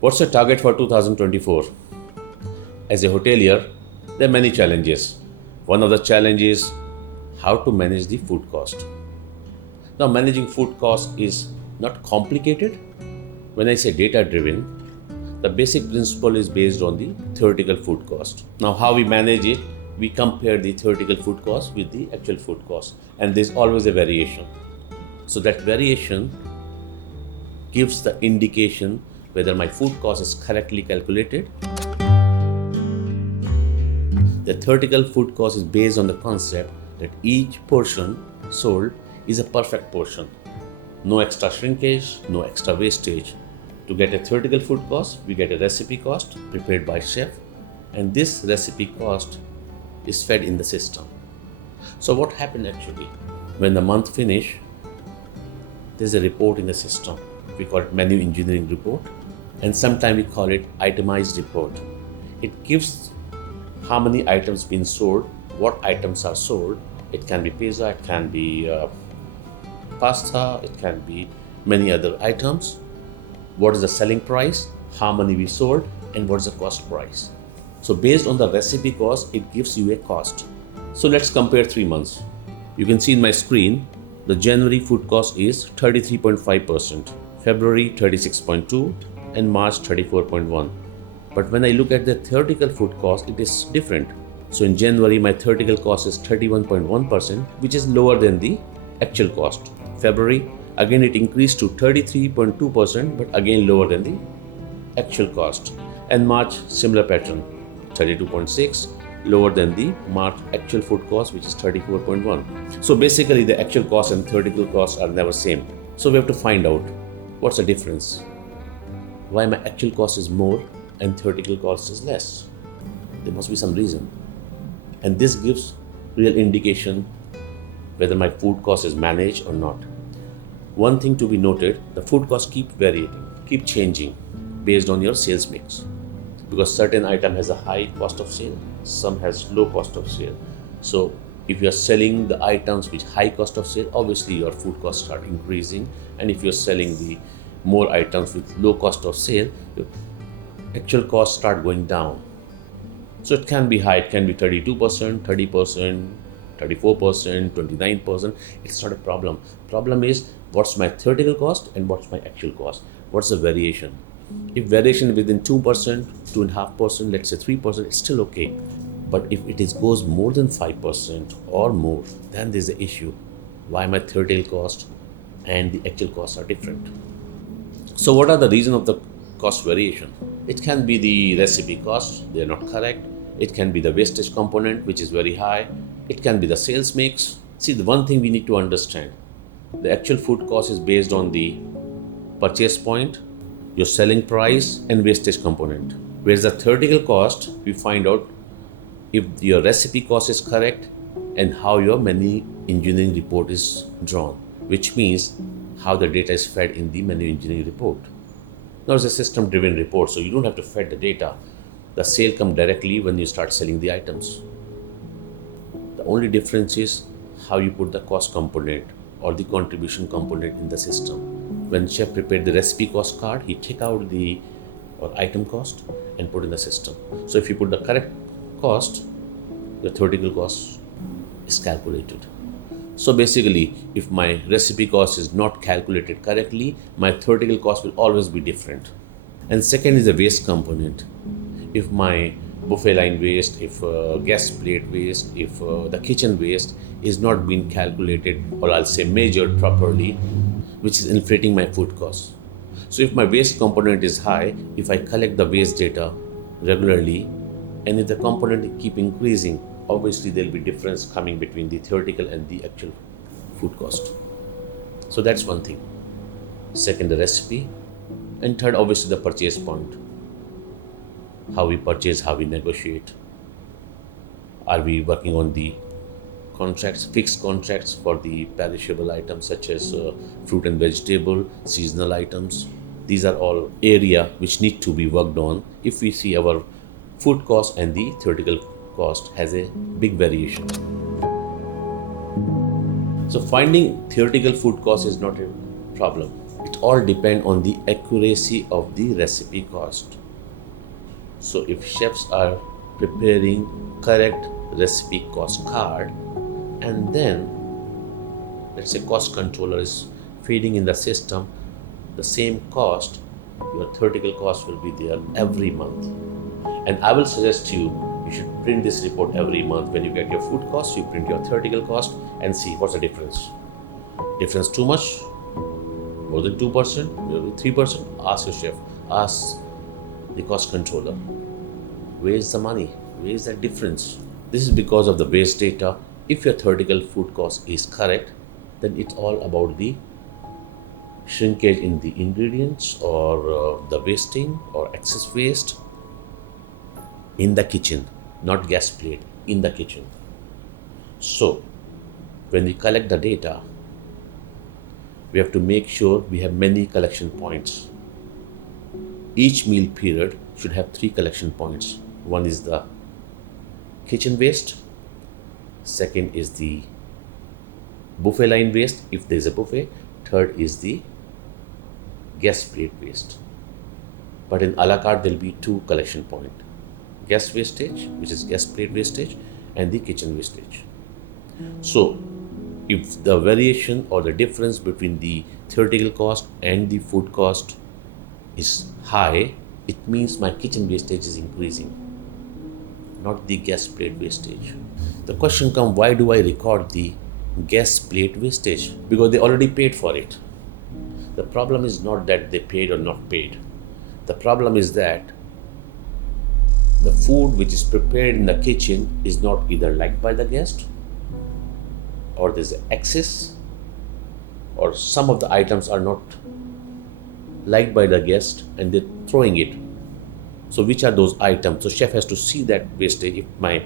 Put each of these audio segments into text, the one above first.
What's your target for 2024? As a hotelier, there are many challenges. One of the challenges is how to manage the food cost. Now, managing food cost is not complicated. When I say data driven, the basic principle is based on the theoretical food cost. Now, how we manage it, we compare the theoretical food cost with the actual food cost, and there's always a variation. So that variation gives the indication whether my food cost is correctly calculated. The theoretical food cost is based on the concept that each portion sold is a perfect portion. No extra shrinkage, no extra wastage. To get a theoretical food cost, we get a recipe cost prepared by chef, and this recipe cost is fed in the system. So what happened actually? When the month finish, there's a report in the system. We call it menu engineering report, and sometimes we call it itemized report. It gives how many items been sold, what items are sold. It can be pizza, it can be pasta, it can be many other items. What is the selling price, how many we sold, and what is the cost price. So based on the recipe cost, it gives you a cost. So let's compare 3 months. You can see in my screen, the January food cost is 33.5%, February 36.2%, and March 34.1%. But when I look at the theoretical food cost, it is different. So in January, my theoretical cost is 31.1%, which is lower than the actual cost. February, again it increased to 33.2%, but again lower than the actual cost. And March, similar pattern, 32.6%, lower than the March actual food cost, which is 34.1%. So basically the actual cost and theoretical costs are never same. So we have to find out what's the difference. Why my actual cost is more and theoretical cost is less? There must be some reason. And this gives real indication whether my food cost is managed or not. One thing to be noted, the food costs keep varying, keep changing based on your sales mix. Because certain item has a high cost of sale, some has low cost of sale. So if you are selling the items with high cost of sale, obviously your food costs start increasing. And if you are selling the more items with low cost of sale, your actual costs start going down. So it can be high, it can be 32%, 30%, 34%, 29%. It's not a problem. Problem is what's my theoretical cost and what's my actual cost. What's the variation? If variation within 2%, 2.5%, let's say 3%, it's still okay. But if it goes more than 5% or more, then there's an issue. Why my theoretical cost and the actual costs are different? So what are the reasons of the cost variation? It can be the recipe cost, they're not correct. It can be the wastage component, which is very high. It can be the sales mix. See, the one thing we need to understand, the actual food cost is based on the purchase point, your selling price, and wastage component. Whereas the theoretical cost, we find out if your recipe cost is correct and how your menu engineering report is drawn, which means how the data is fed in the menu engineering report. Now it's a system-driven report, so you don't have to fed the data. The sale comes directly when you start selling the items. The only difference is how you put the cost component or the contribution component in the system. When chef prepared the recipe cost card, he took out the item cost and put in the system. So if you put the correct cost, the theoretical cost is calculated. So basically, if my recipe cost is not calculated correctly, my theoretical cost will always be different. And second is the waste component. If my buffet line waste, if guest plate waste, if the kitchen waste is not being calculated, or I'll say measured properly, which is inflating my food cost. So if my waste component is high, if I collect the waste data regularly, and if the component keep increasing, obviously there will be difference coming between the theoretical and the actual food cost. So that's one thing. Second, the recipe. And third, obviously the purchase point. How we purchase, how we negotiate. Are we working on the contracts, fixed contracts for the perishable items such as fruit and vegetable, seasonal items? These are all area which need to be worked on if we see our food cost and the theoretical cost has a big variation. So finding theoretical food cost is not a problem. It all depend on the accuracy of the recipe cost. So if chefs are preparing correct recipe cost card, and then let's say cost controller is feeding in the system the same cost, your theoretical cost will be there every month. And I will suggest you should print this report every month. When you get your food cost, you print your theoretical cost and see what's the difference. Difference too much? More than 2%? 3%? Ask your chef. Ask the cost controller. Where's the money? Where's that difference? This is because of the waste data. If your theoretical food cost is correct, then it's all about the shrinkage in the ingredients or the wasting or excess waste in the kitchen, not gas plate, in the kitchen. So when we collect the data, we have to make sure we have many collection points. Each meal period should have 3 collection points. One is the kitchen waste, second is the buffet line waste if there is a buffet, third is the gas plate waste. But in a la carte there will be 2 collection points: gas wastage, which is gas plate wastage, and the kitchen wastage. So if the variation or the difference between the theoretical cost and the food cost is high, it means my kitchen wastage is increasing, not the gas plate wastage. The question comes, why do I record the gas plate wastage? Because they already paid for it. The problem is not that they paid or not paid. The problem is that the food which is prepared in the kitchen is not either liked by the guest, or there's excess, or some of the items are not liked by the guest and they're throwing it. So which are those items? So chef has to see that wastage. If my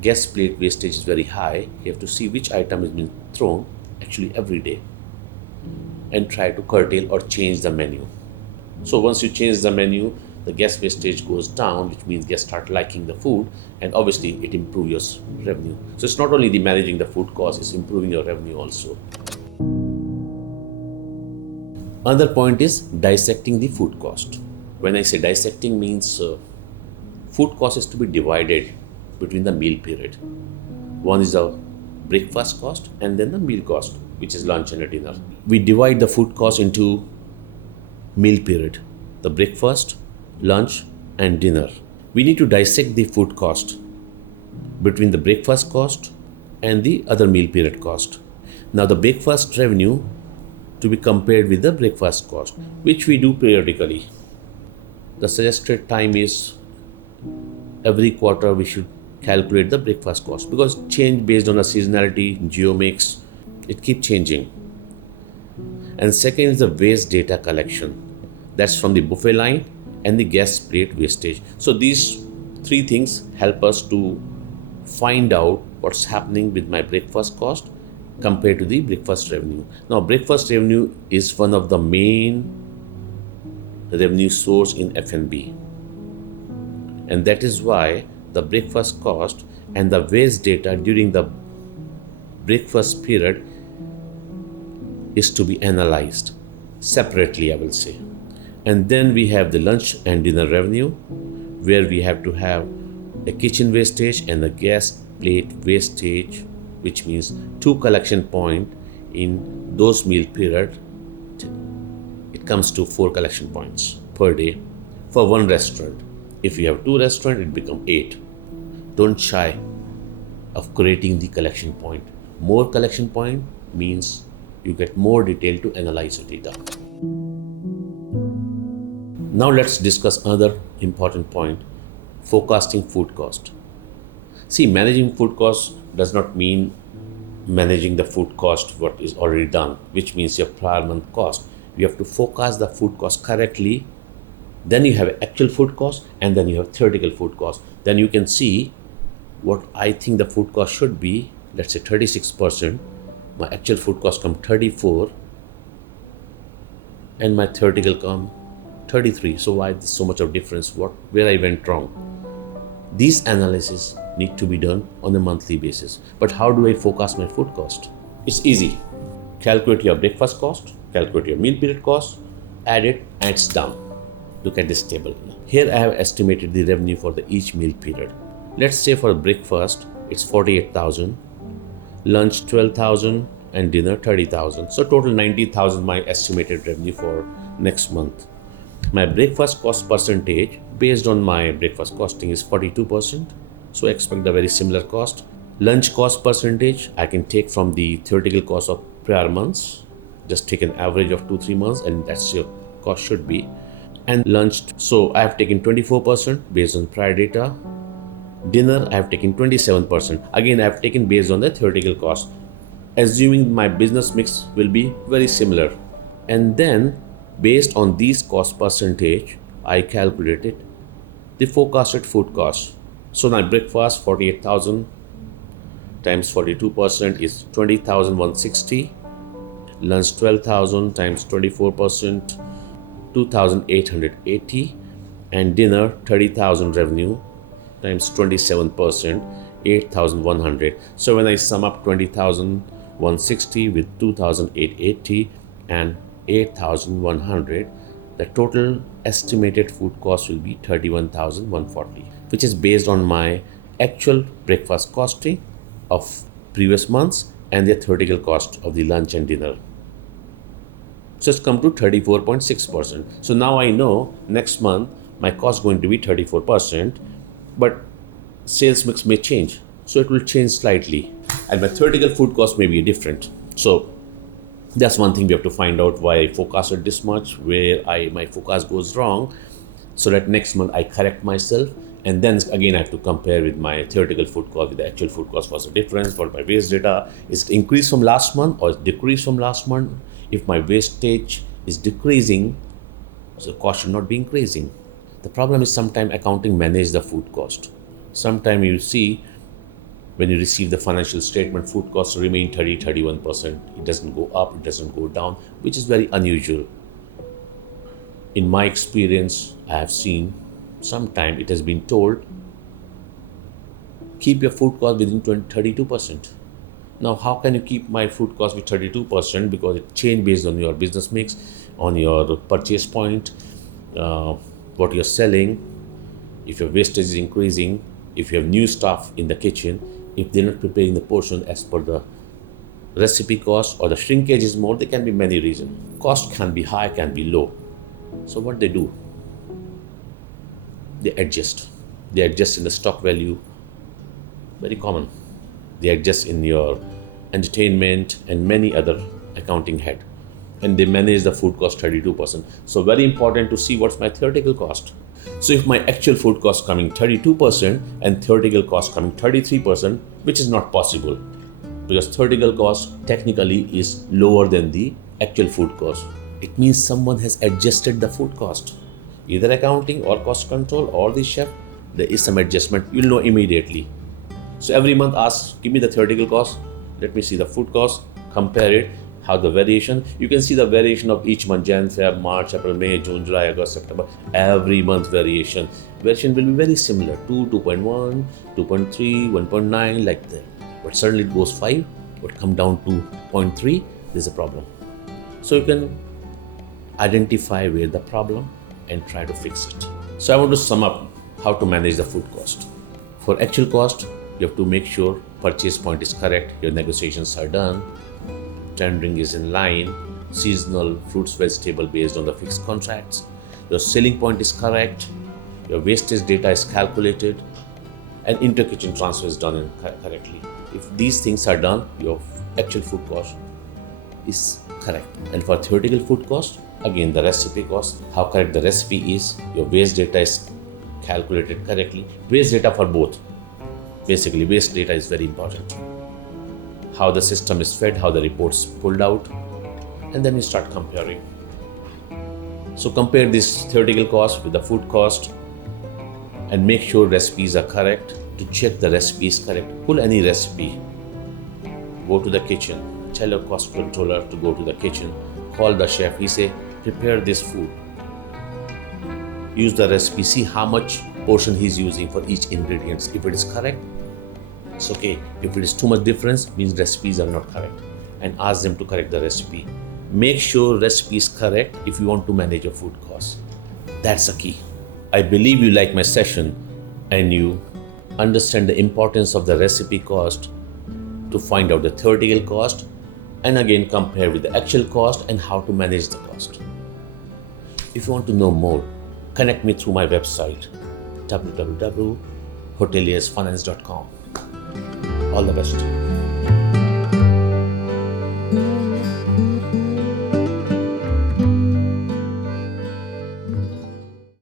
gas plate wastage is very high, you have to see which item is being thrown actually every day and try to curtail or change the menu. So once you change the menu, the gas wastage goes down, which means guests start liking the food, and obviously it improves your revenue. So it's not only the managing the food cost, it's improving your revenue also. Another point is dissecting the food cost. When I say dissecting, means food cost is to be divided between the meal period. One is the breakfast cost and then the meal cost, which is lunch and a dinner. We divide the food cost into meal period, the breakfast, lunch and dinner. We need to dissect the food cost between the breakfast cost and the other meal period cost. Now the breakfast revenue to be compared with the breakfast cost, which we do periodically. The suggested time is every quarter we should calculate the breakfast cost, because change based on the seasonality, geomix, it keeps changing. And second is the waste data collection. That's from the buffet line and the gas plate wastage. So these 3 things help us to find out what's happening with my breakfast cost compared to the breakfast revenue. Now breakfast revenue is one of the main revenue source in F&B, and that is why the breakfast cost and the waste data during the breakfast period is to be analyzed separately, I will say. And then we have the lunch and dinner revenue, where we have to have a kitchen wastage and a gas plate wastage, which means 2 collection point in those meal period. It comes to 4 collection points per day for one restaurant. If you have 2 restaurants, it becomes 8. Don't shy of creating the collection point. More collection point means you get more detail to analyze your data. Now let's discuss another important point, forecasting food cost. See, managing food cost does not mean managing the food cost what is already done, which means your prior month cost. You have to forecast the food cost correctly. Then you have actual food cost, and then you have theoretical food cost. Then you can see what I think the food cost should be. Let's say 36%. My actual food cost come 34, and my theoretical come 33. So why there's so much of difference? Where I went wrong? These analysis need to be done on a monthly basis. But how do I forecast my food cost? It's easy. calculate your breakfast cost, calculate your meal period cost, add it, and it's done. Look at this table. Here I have estimated the revenue for each meal period. Let's say for breakfast it's 48,000, lunch 12,000, and dinner 30,000. So total 90,000 my estimated revenue for next month. My breakfast cost percentage based on my breakfast costing is 42%. So expect a very similar cost. Lunch cost percentage I can take from the theoretical cost of prior months. Just take an average of 2-3 months and that's your cost should be. And lunch, so I have taken 24% based on prior data. Dinner I have taken 27%. Again I have taken based on the theoretical cost, assuming my business mix will be very similar. And then based on these cost percentage, I calculated the forecasted food cost. So my breakfast 48,000 times 42% is 20,160. Lunch 12,000 times 24%, 2,880. And dinner 30,000 revenue times 27%, 8,100. So when I sum up 20,160 with 2,880 and 8,100, the total estimated food cost will be 31,140, which is based on my actual breakfast costing of previous months and the theoretical cost of the lunch and dinner. So it's come to 34.6%. So now I know next month my cost is going to be 34%, but sales mix may change. So it will change slightly and my theoretical food cost may be different. So that's one thing we have to find out, why I forecasted this much, where my forecast goes wrong, so that next month I correct myself. And then again I have to compare with my theoretical food cost with the actual food cost. What's the difference? For my waste data, is it increased from last month or is it decreased from last month? If my wastage is decreasing, so the cost should not be increasing. The problem is sometimes accounting manage the food cost. Sometimes you see when you receive the financial statement, food costs remain 31%. It doesn't go up, it doesn't go down, which is very unusual. In my experience, I have seen sometimes it has been told, keep your food cost within 32%. Now, how can you keep my food cost with 32%? Because it changes based on your business mix, on your purchase point, what you're selling. If your wastage is increasing, if you have new staff in the kitchen, if they're not preparing the portion as per the recipe cost, or the shrinkage is more, there can be many reasons. Cost can be high, can be low. So what they do? They adjust. They adjust in the stock value. Very common. They adjust in your entertainment and many other accounting head. And they manage the food cost 32%. So very important to see what's my theoretical cost. So if my actual food cost coming 32% and theoretical cost coming 33%, which is not possible, because theoretical cost technically is lower than the actual food cost. It means someone has adjusted the food cost. Either accounting or cost control or the chef, there is some adjustment. You'll know immediately. So every month ask, give me the theoretical cost. Let me see the food cost, compare it, how the variation. You can see the variation of each month, Jan, Feb, March, April, May, June, July, August, September. Every month variation. Variation will be very similar, 2, 2.1, 2.3, 1.9, like that. But suddenly it goes 5, but come down to 0.3, there's a problem. So you can identify where the problem and try to fix it. So I want to sum up how to manage the food cost. For actual cost, you have to make sure purchase point is correct, your negotiations are done, tendering is in line, seasonal fruits, vegetable based on the fixed contracts, your selling point is correct, your wastage data is calculated, and inter-kitchen transfer is done correctly. If these things are done, your actual food cost is correct. And for theoretical food cost, again the recipe cost, how correct the recipe is, your waste data is calculated correctly. Waste data for both. Basically, waste data is very important. How the system is fed, how the reports pulled out, and then you start comparing. So compare this theoretical cost with the food cost and make sure recipes are correct. To check the recipe is correct, pull any recipe, go to the kitchen, tell your cost controller to go to the kitchen, call the chef, he say, prepare this food. Use the recipe, see how much portion he's using for each ingredient. If it is correct, it's okay. If it is too much difference, means recipes are not correct. and ask them to correct the recipe. Make sure recipe is correct if you want to manage your food costs. That's the key. I believe you like my session and you understand the importance of the recipe cost to find out the theoretical cost and again compare with the actual cost and how to manage the cost. If you want to know more, connect me through my website www.hoteliersfinance.com. All the best.